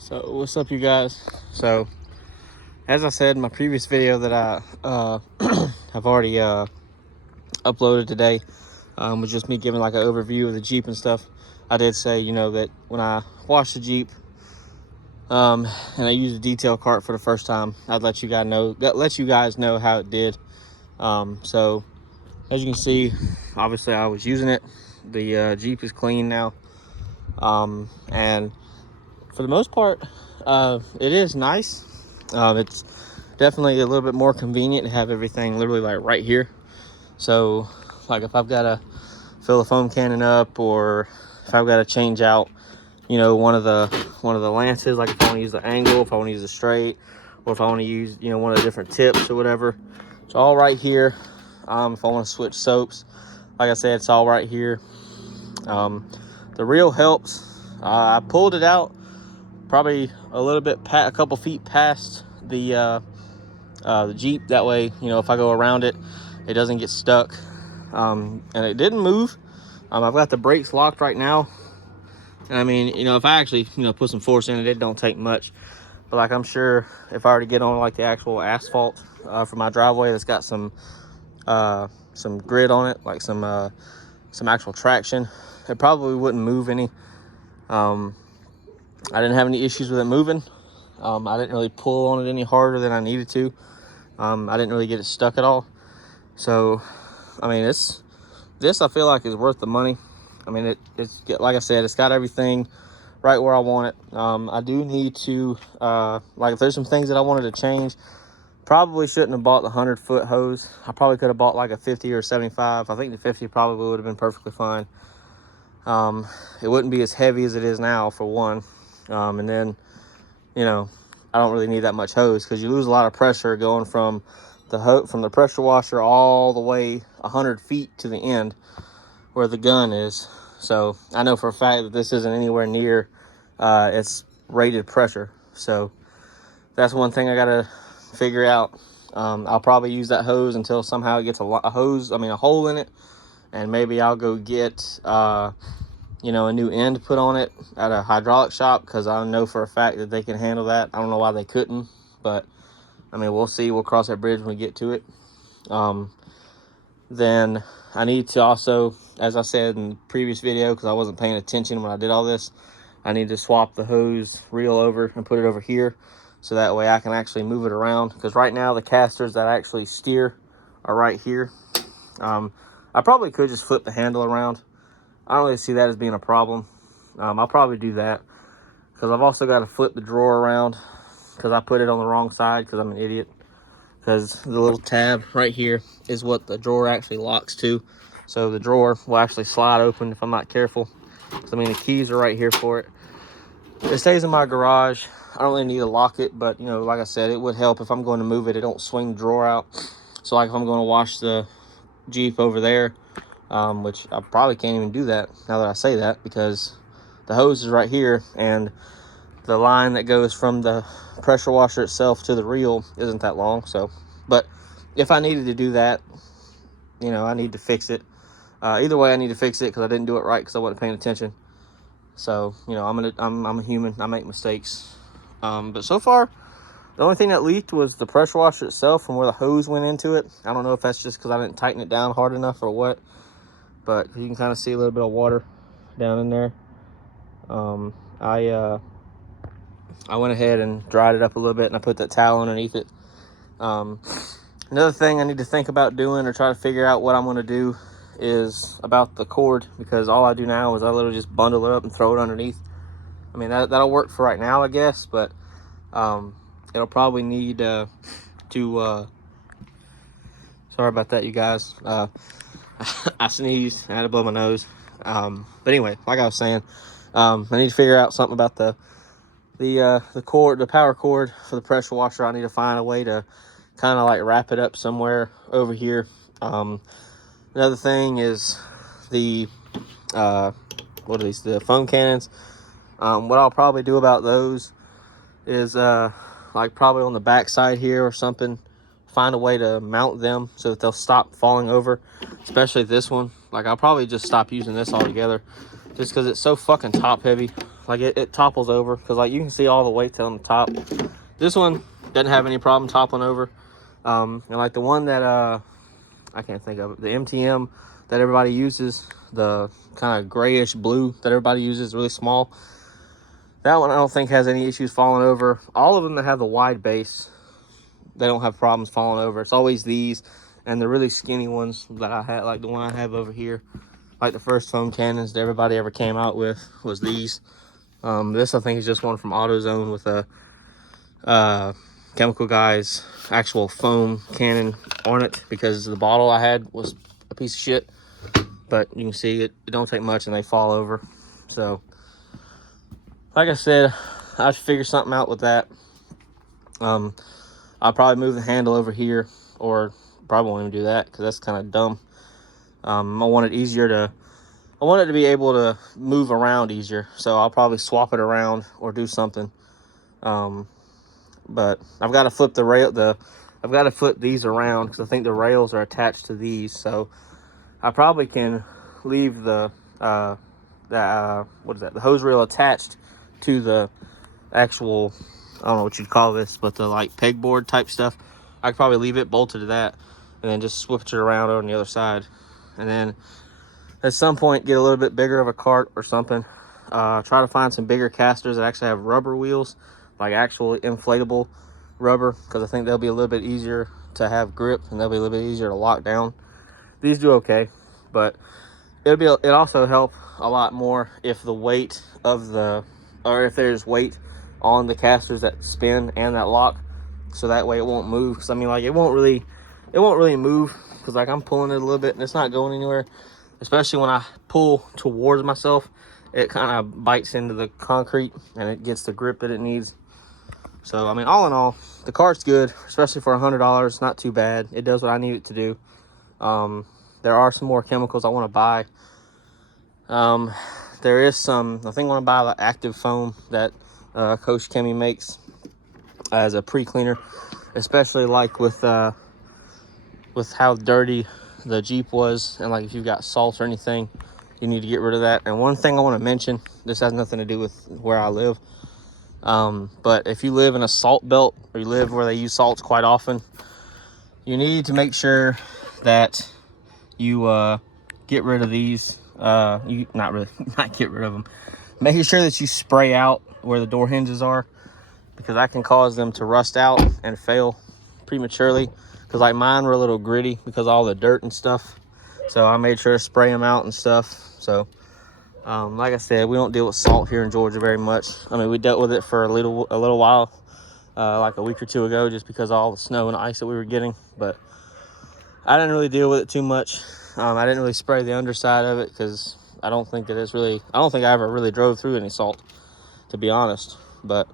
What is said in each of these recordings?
So what's up, you guys? So as I said in my previous video that I have already uploaded today, was just me giving like an overview of the Jeep and stuff. I did say, that when I washed the Jeep and I used a detail cart for the first time, I'd let you guys know how it did. So as you can see, obviously I was using it. The Jeep is clean now, and for the most part, it is nice. It's definitely a little bit more convenient to have everything literally like right here. So like if I've got to fill a foam cannon up, or if I've got to change out, one of the lances, like if I want to use the angle, if I want to use the straight, or if I want to use, one of the different tips or whatever, it's all right here. If I want to switch soaps, like I said, it's all right here. The reel helps. I pulled it out probably a little bit, a couple feet past the Jeep. That way, if I go around it, it doesn't get stuck. And it didn't move. I've got the brakes locked right now. And I mean, if I actually, put some force in it, it don't take much. But like, I'm sure if I were to get on like the actual asphalt for my driveway that's got some grit on it, like some actual traction, it probably wouldn't move any. I didn't have any issues with it moving. I didn't really pull on it any harder than I needed to. I didn't really get it stuck at all. So, I mean, this I feel like is worth the money. I mean, it's like I said, it's got everything right where I want it. I do need to, like if there's some things that I wanted to change, probably shouldn't have bought the 100-foot hose. I probably could have bought like a 50 or 75. I think the 50 probably would have been perfectly fine. It wouldn't be as heavy as it is now, for one. And then, I don't really need that much hose, because you lose a lot of pressure going from the pressure washer all the way 100 feet to the end where the gun is. So I know for a fact that this isn't anywhere near its rated pressure. So that's one thing I gotta figure out. I'll probably use that hose until somehow it gets a hole in it, and maybe I'll go get a new end put on it at a hydraulic shop, because I know for a fact that they can handle that. I don't know why they couldn't, but I mean, we'll see. We'll cross that bridge when we get to it. Then I need to also, as I said in the previous video, because I wasn't paying attention when I did all this, I need to swap the hose reel over and put it over here, so that way I can actually move it around, because right now the casters that actually steer are right here. I probably could just flip the handle around. I don't really see that as being a problem. I'll probably do that, because I've also got to flip the drawer around, because I put it on the wrong side, because I'm an idiot. Because the little tab right here is what the drawer actually locks to. So the drawer will actually slide open if I'm not careful. So, I mean, the keys are right here for it. It stays in my garage. I don't really need to lock it, but, like I said, it would help if I'm going to move it. It don't swing the drawer out. So, like, if I'm going to wash the Jeep over there, which I probably can't even do that now that I say that, because the hose is right here, and the line that goes from the pressure washer itself to the reel isn't that long. So, but if I needed to do that, I need to fix it. Either way, I need to fix it, because I didn't do it right, because I wasn't paying attention. So, I'm a human. I make mistakes. But so far, the only thing that leaked was the pressure washer itself from where the hose went into it. I don't know if that's just because I didn't tighten it down hard enough or what, but you can kind of see a little bit of water down in there. I went ahead and dried it up a little bit, and I put that towel underneath it. Another thing I need to think about doing, or try to figure out what I'm going to do, is about the cord, because all I do now is I literally just bundle it up and throw it underneath. I mean, that'll work for right now, I guess, but it'll probably need to sorry about that, you guys. I sneezed. I had to blow my nose. But anyway, like I was saying, I need to figure out something about the cord, the power cord for the pressure washer. I need to find a way to kind of like wrap it up somewhere over here. Another thing is the what are these? The foam cannons. What I'll probably do about those is like probably on the back side here or something, find a way to mount them so that they'll stop falling over, especially this one. Like, I'll probably just stop using this altogether, just because it's so fucking top heavy. like it topples over, because like you can see all the weight on the top. This one doesn't have any problem toppling over. And like the one that I can't think of it, the MTM that everybody uses, the kind of grayish blue that everybody uses, really small. That one I don't think has any issues falling over. All of them that have the wide base, they don't have problems falling over. It's always these and the really skinny ones that I had, like the one I have over here. Like the first foam cannons that everybody ever came out with was these. This I think is just one from AutoZone with a Chemical Guys actual foam cannon on it, because the bottle I had was a piece of shit. But you can see it don't take much and they fall over. So like I said, I should figure something out with that. I'll probably move the handle over here, or probably won't even do that because that's kind of dumb. I want it to be able to move around easier, so I'll probably swap it around or do something. But I've got to flip I've got to flip these around because I think the rails are attached to these. So I probably can leave the hose reel attached to the actual, I don't know what you'd call this, but the like pegboard type stuff. I could probably leave it bolted to that and then just switch it around on the other side. And then at some point get a little bit bigger of a cart or something. Try to find some bigger casters that actually have rubber wheels, like actual inflatable rubber, because I think they'll be a little bit easier to have grip and they'll be a little bit easier to lock down. These do okay, but it also help a lot more if the weight of if there's weight on the casters that spin and that lock, so that way it won't move. Because I mean, like it won't really move, because like I'm pulling it a little bit and it's not going anywhere. Especially when I pull towards myself, it kind of bites into the concrete and it gets the grip that it needs. So I mean, all in all, the cart's good, especially for $100. Not too bad. It does what I need it to do. There are some more chemicals I want to buy. There is some, I think I want to buy the active foam that Coach Kemi makes as a pre-cleaner, especially like with how dirty the Jeep was, and like if you've got salt or anything, you need to get rid of that. And one thing I want to mention, this has nothing to do with where I live, but if you live in a salt belt, or you live where they use salts quite often, you need to make sure that you get rid of these. Not get rid of them, making sure that you spray out where the door hinges are, because that can cause them to rust out and fail prematurely. Because like mine were a little gritty because of all the dirt and stuff, so I made sure to spray them out and stuff. So like I said, we don't deal with salt here in Georgia very much. I mean, we dealt with it for a little while, like a week or two ago, just because of all the snow and ice that we were getting. But I didn't really deal with it too much. I didn't really spray the underside of it because I don't think I ever really drove through any salt, to be honest. But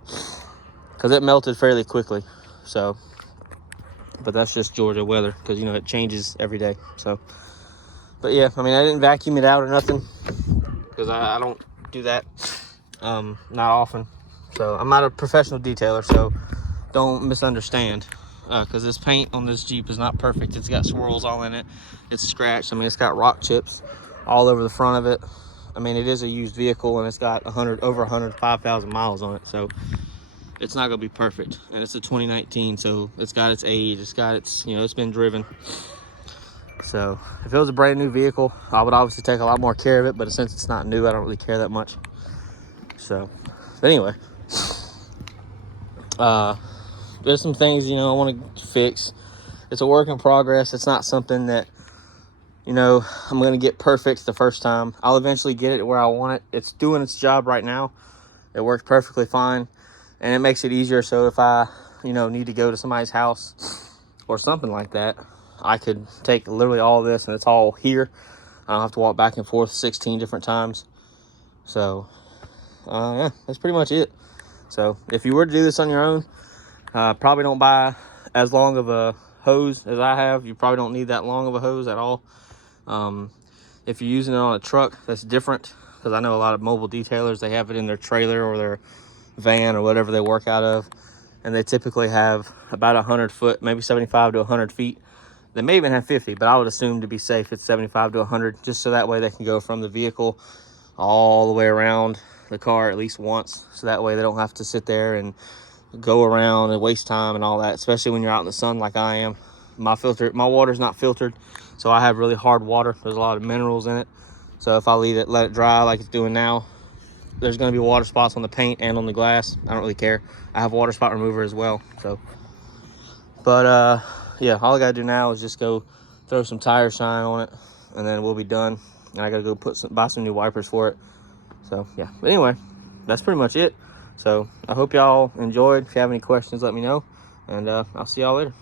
because it melted fairly quickly. So, but that's just Georgia weather, because you know it changes every day. So, but yeah, I mean, I didn't vacuum it out or nothing, because I don't do that not often. So I'm not a professional detailer, so don't misunderstand, because this paint on this Jeep is not perfect. It's got swirls all in it. It's scratched. I mean, it's got rock chips all over the front of it. I mean, it is a used vehicle, and it's got over 105,000 miles on it, so it's not gonna be perfect. And it's a 2019, so it's got its age, it's got its, you know, it's been driven. So if it was a brand new vehicle, I would obviously take a lot more care of it, but since it's not new, I don't really care that much. So, but anyway, there's some things, you know, I want to fix. It's a work in progress. It's not something that, you know, I'm going to get perfect the first time. I'll eventually get it where I want it. It's doing its job right now. It works perfectly fine, and it makes it easier. So if I, you know, need to go to somebody's house or something like that, I could take literally all of this and it's all here. I don't have to walk back and forth 16 different times. So, yeah, that's pretty much it. So if you were to do this on your own, probably don't buy as long of a hose as I have. You probably don't need that long of a hose at all. If you're using it on a truck, that's different, because I know a lot of mobile detailers, they have it in their trailer or their van or whatever they work out of, and they typically have about 100 foot, maybe 75 to 100 feet. They may even have 50, but I would assume, to be safe, it's 75 to 100, just so that way they can go from the vehicle all the way around the car at least once, so that way they don't have to sit there and go around and waste time and all that, especially when you're out in the sun like I am. My water's not filtered, so I have really hard water. There's a lot of minerals in it, so if I let it dry like it's doing now, there's going to be water spots on the paint and on the glass. I don't really care. I have water spot remover as well. So, but yeah, all I gotta do now is just go throw some tire shine on it, and then we'll be done. And I gotta go buy some new wipers for it. So yeah, but anyway, that's pretty much it. So I hope y'all enjoyed. If you have any questions, let me know, and I'll see y'all later.